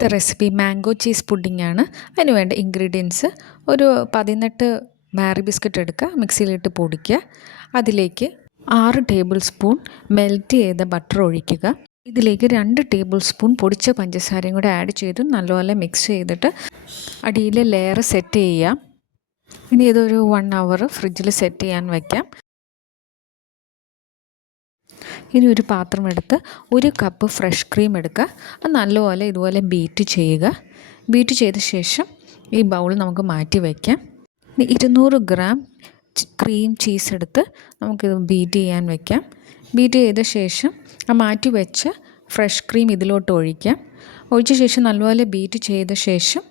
ഇന്നത്തെ recipe mango cheese pudding ആണ്. അതിന് വേണ്ട ഇൻഗ്രീഡിയൻസ് ഒരു 18 മാരി ബിസ്ക്കറ്റ് എടുക്കുക, മിക്സിയിലിട്ട് പൊടിക്കുക. അതിലേക്ക് 6 ടേബിൾ സ്പൂൺ മെൽറ്റ് ചെയ്ത ബട്ടർ ഒഴിക്കുക. ഇതിലേക്ക് 2 ടേബിൾ സ്പൂൺ പൊടിച്ച പഞ്ചസാരയും കൂടെ ആഡ് ചെയ്ത് നല്ലപോലെ മിക്സ് ചെയ്തിട്ട് അടിയിലെ ലെയർ സെറ്റ് ചെയ്യാം. ഇനി ഇതൊരു 1 hour ഫ്രിഡ്ജിൽ സെറ്റ് ചെയ്യാൻ വയ്ക്കാം. ഇനി ഒരു പാത്രം എടുത്ത് 1 കപ്പ് ഫ്രഷ് ക്രീം എടുക്കുക. അത് നല്ലപോലെ ഇതുപോലെ ബീറ്റ് ചെയ്യുക. ബീറ്റ് ചെയ്ത ശേഷം ഈ ബൗൾ നമുക്ക് മാറ്റി വയ്ക്കാം. 200 ഗ്രാം ക്രീം ചീസ് എടുത്ത് നമുക്കിത് ബീറ്റ് ചെയ്യാൻ വയ്ക്കാം. ബീറ്റ് ചെയ്ത ശേഷം ആ മാറ്റി വെച്ച ഫ്രഷ് ക്രീം ഇതിലോട്ട് ഒഴിക്കാം. ഒഴിച്ച ശേഷം നല്ലപോലെ ബീറ്റ് ചെയ്ത ശേഷം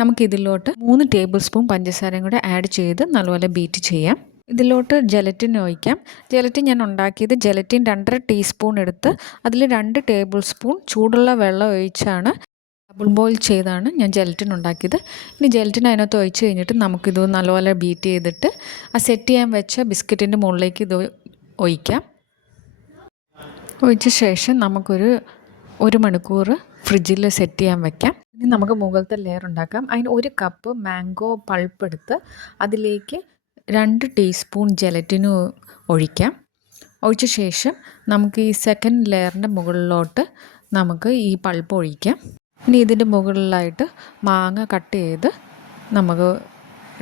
നമുക്കിതിലോട്ട് 3 ടേബിൾ സ്പൂൺ പഞ്ചസാരയും കൂടെ ആഡ് ചെയ്ത് നല്ലപോലെ ബീറ്റ് ചെയ്യാം. ഇതിലോട്ട് ജെലറ്റിൻ ഒഴിക്കാം. ജെലറ്റിൻ ഞാൻ ഉണ്ടാക്കിയത് ജെലറ്റിൻ 2.5 ടീസ്പൂൺ എടുത്ത് അതിൽ 2 ടേബിൾ സ്പൂൺ ചൂടുള്ള വെള്ളം ഒഴിച്ചാണ് ഡബിൾ ബോയിൽ ചെയ്താണ് ഞാൻ ജെലറ്റിൻ ഉണ്ടാക്കിയത്. ഇനി ജെലറ്റിൻ അതിനകത്ത് ഒഴിച്ച് കഴിഞ്ഞിട്ട് നമുക്കിത് നല്ലപോലെ ബീറ്റ് ചെയ്തിട്ട് ആ സെറ്റ് ചെയ്യാൻ വെച്ച ബിസ്ക്കറ്റിൻ്റെ മുകളിലേക്ക് ഇത് ഒഴിക്കാം. ഒഴിച്ച ശേഷം നമുക്കൊരു 1 മണിക്കൂർ ഫ്രിഡ്ജിൽ സെറ്റ് ചെയ്യാൻ വയ്ക്കാം. ഇനി നമുക്ക് മുകളിലത്തെ ലെയർ ഉണ്ടാക്കാം. അതിന് 1 കപ്പ് മാംഗോ പൾപ്പ് എടുത്ത് അതിലേക്ക് 2 ടീസ്പൂൺ ജെലറ്റിന് ഒഴിക്കാം. ഒഴിച്ച ശേഷം നമുക്ക് ഈ സെക്കൻഡ് ലെയറിൻ്റെ മുകളിലോട്ട് നമുക്ക് ഈ പൾപ്പ് ഒഴിക്കാം. ഇനി ഇതിൻ്റെ മുകളിലായിട്ട് മാങ്ങ കട്ട് ചെയ്ത് നമുക്ക്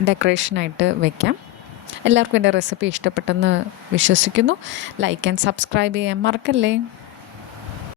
ഡെക്കറേഷനായിട്ട് വയ്ക്കാം. എല്ലാവർക്കും എൻ്റെ റെസിപ്പി ഇഷ്ടപ്പെട്ടെന്ന് വിശ്വസിക്കുന്നു. ലൈക്ക് ആൻഡ് സബ്സ്ക്രൈബ് ചെയ്യാൻ മറക്കല്ലേ.